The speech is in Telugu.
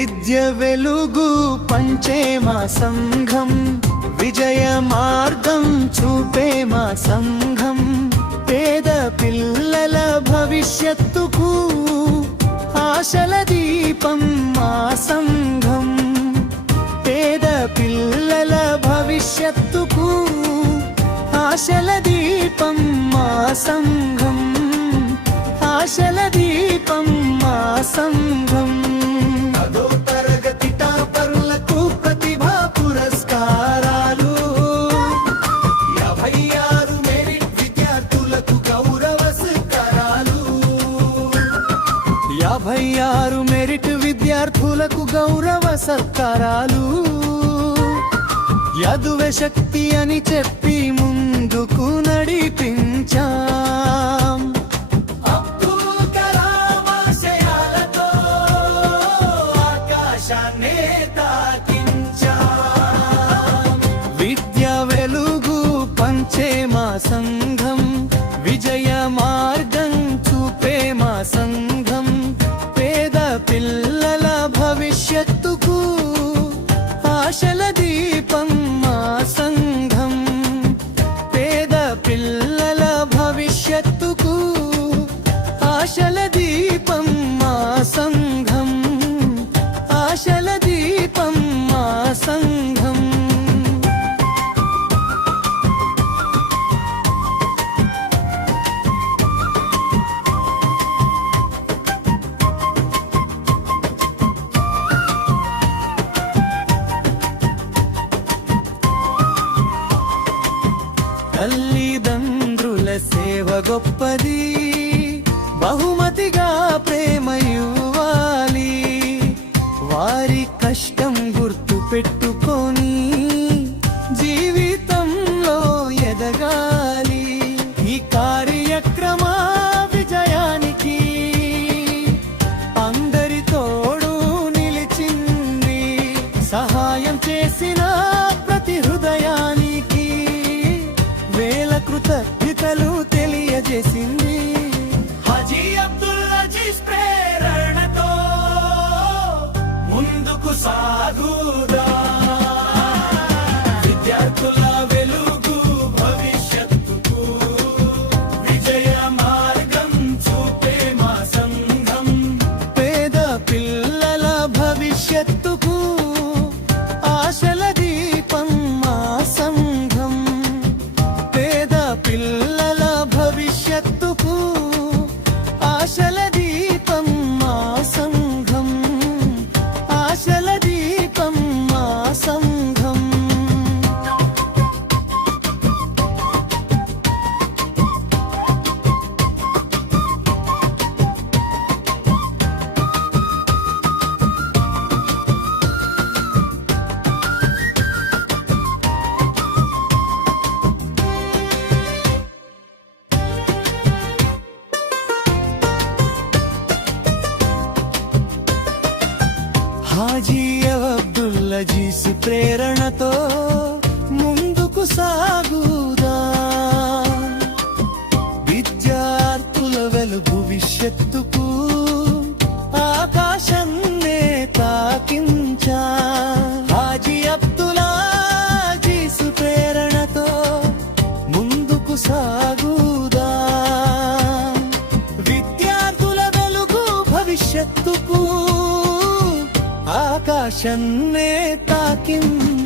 విద్య వెలుగు పంచే మా సంఘం, విజయ మార్గం చూపే మా సంఘం, పేద పిల్లల భవిష్యత్తుకు ఆశల దీపం మా సంఘం, పేద పిల్లల భవిష్యత్తుకు ఆశల దీపం మా సంఘం, ఆశల దీపం మా సంఘం. పదో తరగతి టాపర్లకు ప్రతిభా పురస్కారాలు, 56 మెరిట్ విద్యార్థులకు గౌరవ సత్కారాలు, 56 మెరిట్ విద్యార్థులకు గౌరవ సత్కారాలు. యదువే శక్తి అని చెప్పి ముందుకు నడిపించాం. అబ్దుల్ కలాం ఆశయాలతో ఆకాశాన్నే తాకించాం. విద్య వెలుగు పంచే మా సంఘం, విజయ మార్గం చూపే మా సంఘం, పేద పిల్లల భవిష్యత్తుకు ఆశల దీపం మా సంఘం, పేద పిల్లల భవిష్యత్తుకు ఆశల దీపం మా సంఘం, ఆశల దీపం మా సంఘం. తల్లిదండ్రుల సేవ గొప్పది, బహుమతిగా ప్రేమ ఇవ్వాలి, వారి కష్టం గుర్తు పెట్టుకొని జీవితంలో ఎదగాలి. ఈ కార్యక్రమ విజయానికి అందరి తోడు నిలిచింది, సహాయం చేసిన ప్రతి హృదయానికి వేల కృతజ్ఞతలు తెలియజేసింది. హాజీ అబ్దుల్ అజీజ్ ప్రేరణతో ముందుకు సాగుదా, విద్యార్థుల వెలుగు భవిష్యత్తుకు విజయ మార్గం చూపే మా సంఘం, పేద పిల్లల భవిష్యత్తుకు ఆశల దీపం మా సంఘం, పేద పిల్లల భవిష్యత్తుకు ఆశల దీపం మా సంఘం, ఆశల దీపం మా సంఘం. హాజీ అబ్దుల్ అజీజ్ ప్రేరణతో ముందుకు సాగుదా, విద్యార్థుల వెలుగు భవిష్యత్తుకు ఆకాశాన్నే తాకించా. హాజీ అబ్దుల్ అజీజ్ ప్రేరణతో ముందుకు సాగుదా, విద్యార్థుల వెలుగు భవిష్యత్తుకు ఆకాశాన్నే తాకించా.